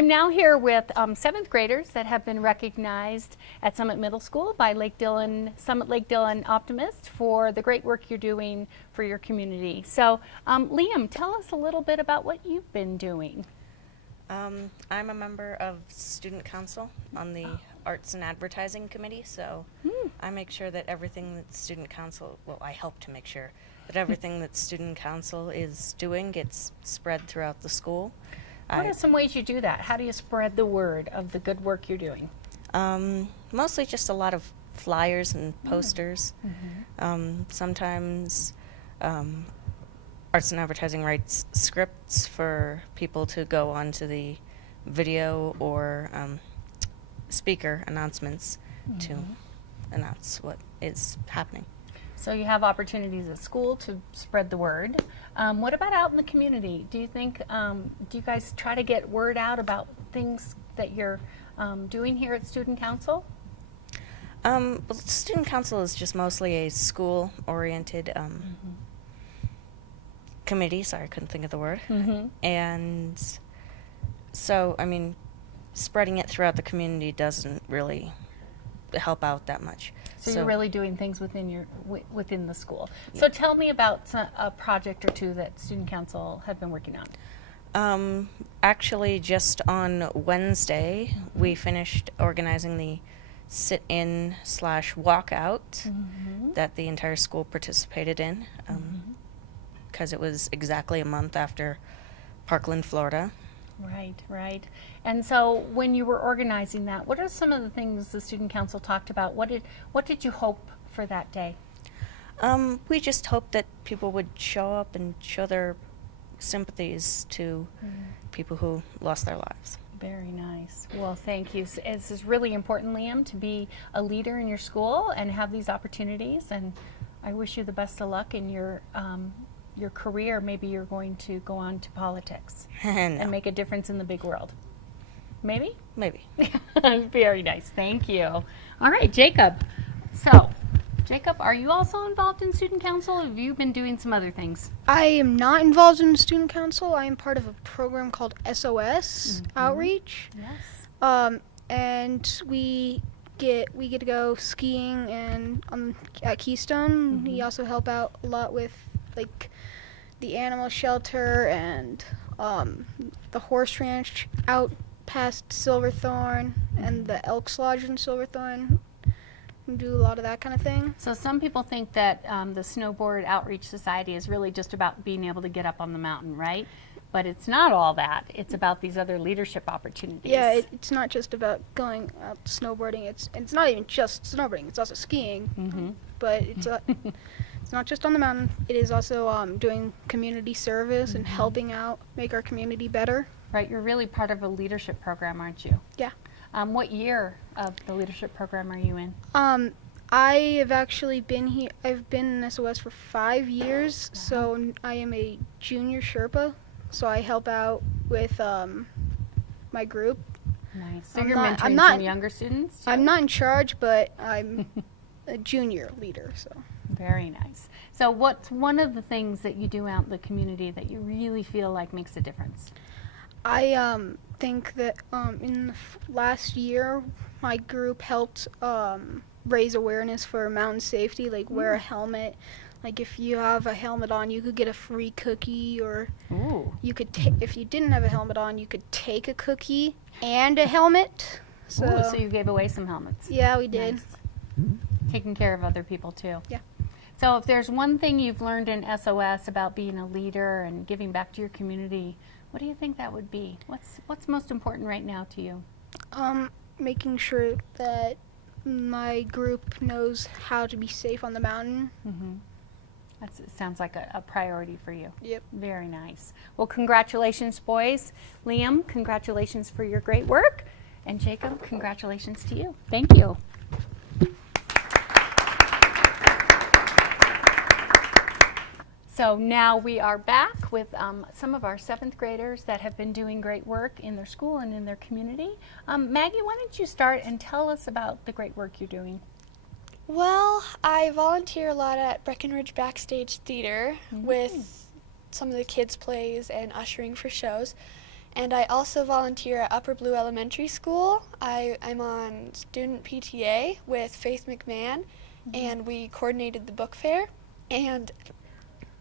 I'm now here with 7th graders that have been recognized at Summit Middle School by Summit-Lake Dillon Optimists for the great work you're doing for your community. So Liam, tell us a little bit about what you've been doing. I'm a member of Student Council on the Arts and Advertising Committee, so I make sure that everything that Student Council, I help to make sure that everything that Student Council is doing gets spread throughout the school. What are some ways you do that? How do you spread the word of the good work you're doing? Mostly just a lot of flyers and posters. Sometimes Arts and Advertising writes scripts for people to go onto the video or speaker announcements to announce what is happening. So you have opportunities at school to spread the word. What about out in the community? Do you think, do you guys try to get word out about things that you're doing here at Student Council? Well, Student Council is just mostly a school-oriented committee. Sorry, I couldn't think of the word. And so, I mean, spreading it throughout the community doesn't really help out that much. So you're really doing things within the school. Yeah. So tell me about a project or two that Student Council have been working on. Actually, just on Wednesday, we finished organizing the sit-in / walkout that the entire school participated in, because it was exactly a month after Parkland, Florida. Right, right. And so when you were organizing that, what are some of the things the Student Council talked about? What did you hope for that day? We just hoped that people would show up and show their sympathies to people who lost their lives. Very nice. Well, thank you. This is really important, Liam, to be a leader in your school and have these opportunities. And I wish you the best of luck in your career. Maybe you're going to go on to politics No. and make a difference in the big world. Maybe? Maybe. Very nice. Thank you. All right, Jacob. So, Jacob, are you also involved in Student Council, or have you been doing some other things? I am not involved in Student Council. I am part of a program called SOS Outreach. Yes. And we get to go skiing and at Keystone. We also help out a lot with like the animal shelter and the horse ranch out past Silverthorne and the Elks Lodge in Silverthorne. We do a lot of that kind of thing. So some people think that the Snowboard Outreach Society is really just about being able to get up on the mountain, right? But it's not all that. It's about these other leadership opportunities. Yeah, it's not just about going out snowboarding. It's not even just snowboarding. It's also skiing. But it's not just on the mountain. It is also doing community service and helping out, make our community better. Right, you're really part of a leadership program, aren't you? Yeah. What year of the leadership program are you in? I have actually been here. I've been in SOS for 5 years, so I am a junior Sherpa. So I help out with my group. Nice. So you're mentoring some younger students too? I'm not in charge, but I'm a junior leader. So. Very nice. So what's one of the things that you do out in the community that you really feel like makes a difference? I think that in the last year, my group helped raise awareness for mountain safety, like wear a helmet. Like if you have a helmet on, you could get a free cookie, or you could if you didn't have a helmet on, you could take a cookie and a helmet. So you gave away some helmets. Yeah, we did. Nice. Taking care of other people too. Yeah. So if there's one thing you've learned in SOS about being a leader and giving back to your community, what do you think that would be? What's most important right now to you? Making sure that my group knows how to be safe on the mountain. That sounds like a priority for you. Yep. Very nice. Well, congratulations, boys. Liam, congratulations for your great work. And Jacob, congratulations to you. Thank you. So now we are back with some of our 7th graders that have been doing great work in their school and in their community. Maggie, why don't you start and tell us about the great work you're doing? Well, I volunteer a lot at Breckenridge Backstage Theater with some of the kids' plays and ushering for shows. And I also volunteer at Upper Blue Elementary School. I'm on student PTA with Faith McMahon, and we coordinated the book fair. And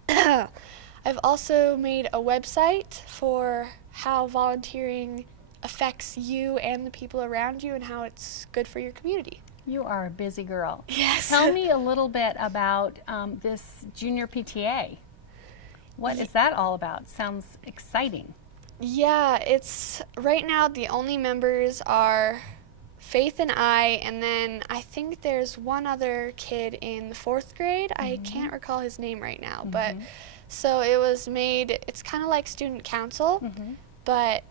I've also made a website for how volunteering affects you and the people around you and how it's good for your community. You are a busy girl. Yes. Tell me a little bit about this junior PTA. What is that all about? Sounds exciting. Yeah, it's right now the only members are Faith and I, and then I think there's one other kid in the 4th grade. I can't recall his name right now, but so it was made, it's kind of like student council, but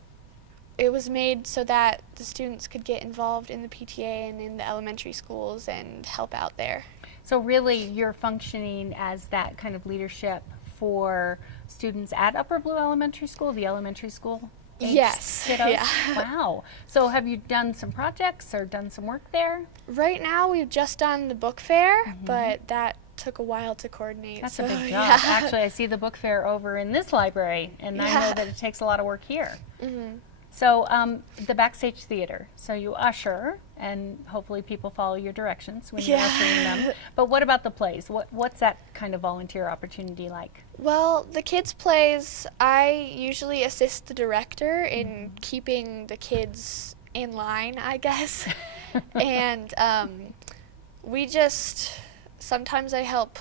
it was made so that the students could get involved in the PTA and in the elementary schools and help out there. So really you're functioning as that kind of leadership for students at Upper Blue Elementary School, the elementary school age Yes, kiddos? yeah. Wow. So have you done some projects or done some work there? Right now we've just done the book fair, but that took a while to coordinate. That's so, a big job. yeah. Actually, I see the book fair over in this library, and I know Yeah. that it takes a lot of work here. Mhm. So the backstage theater. So you usher, and hopefully people follow your directions when you're Yeah. ushering them. But what about the plays? What's that kind of volunteer opportunity like? Well, the kids' plays, I usually assist the director in keeping the kids in line, I guess. And we just, sometimes I help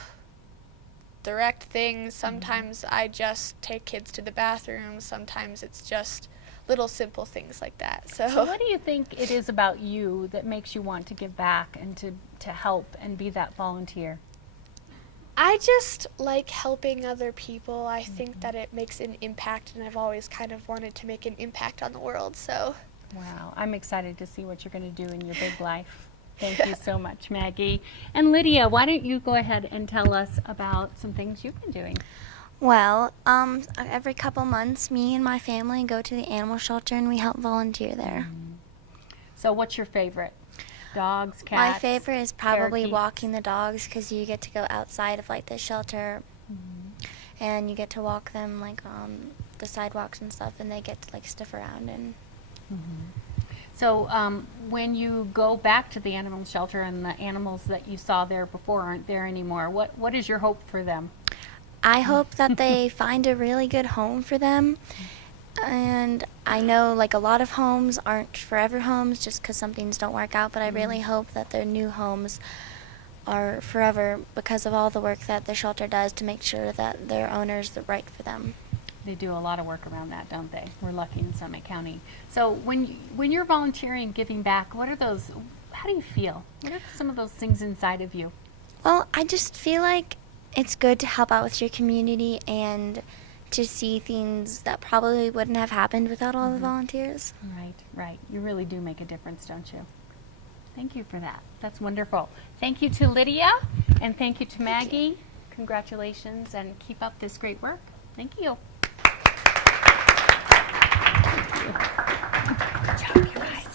direct things, sometimes I just take kids to the bathroom, sometimes it's just little simple things like that. So what do you think it is about you that makes you want to give back and to help and be that volunteer? I just like helping other people. I think that it makes an impact, and I've always kind of wanted to make an impact on the world, so. Wow, I'm excited to see what you're going to do in your big life. Thank you so much, Maggie. And Lydia, why don't you go ahead and tell us about some things you've been doing? Well, every couple months, me and my family go to the animal shelter and we help volunteer there. So what's your favorite? Dogs, cats? My favorite is probably parakeets? walking the dogs because you get to go outside of like the shelter and you get to walk them like on the sidewalks and stuff, and they get to like sniff around and. So when you go back to the animal shelter and the animals that you saw there before aren't there anymore, what is your hope for them? I hope that they find a really good home for them. And I know like a lot of homes aren't forever homes just because some things don't work out, but I really hope that their new homes are forever because of all the work that the shelter does to make sure that their owners are right for them. They do a lot of work around that, don't they? We're lucky in Summit County. So when you're volunteering, giving back, what are those, how do you feel? What are some of those things inside of you? Well, I just feel like it's good to help out with your community and to see things that probably wouldn't have happened without all the volunteers. Right, right. You really do make a difference, don't you? Thank you for that. That's wonderful. Thank you to Lydia, and thank you to Maggie. Congratulations, and keep up this great work. Thank you. Thank you.